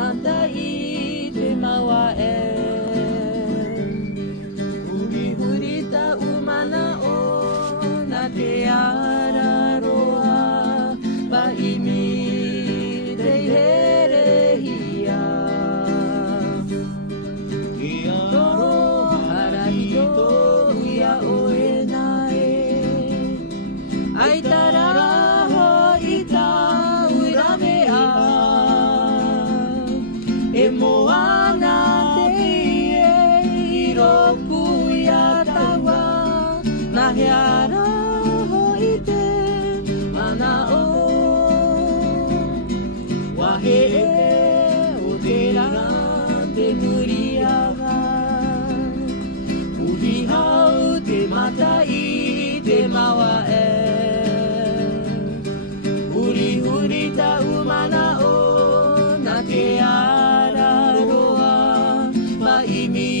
mata i te maua e Huri huri ta umana o na te ara roa Wa imi te here hia Ki aro harahito uia oe na e Ai taraho i ta uira mea E moana te ie i roku ia tawa Na he araho i te mana o Wahe e o te rā te muriawa Uhi hau te mata i te maua e Huri huri ta umana o na te ara roa Ma imi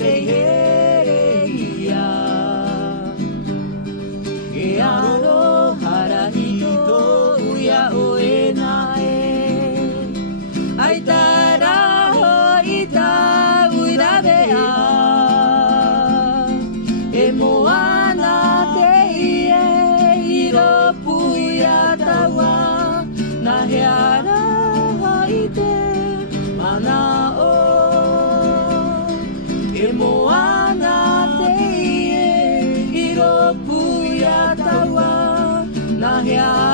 te here hia E aro harahito uia oe na e Ai taraho i ta uira vea E moana te ie i ropu ia tawa Na he araha i te mana o E moana te ie i ropu ia tawa Na he araha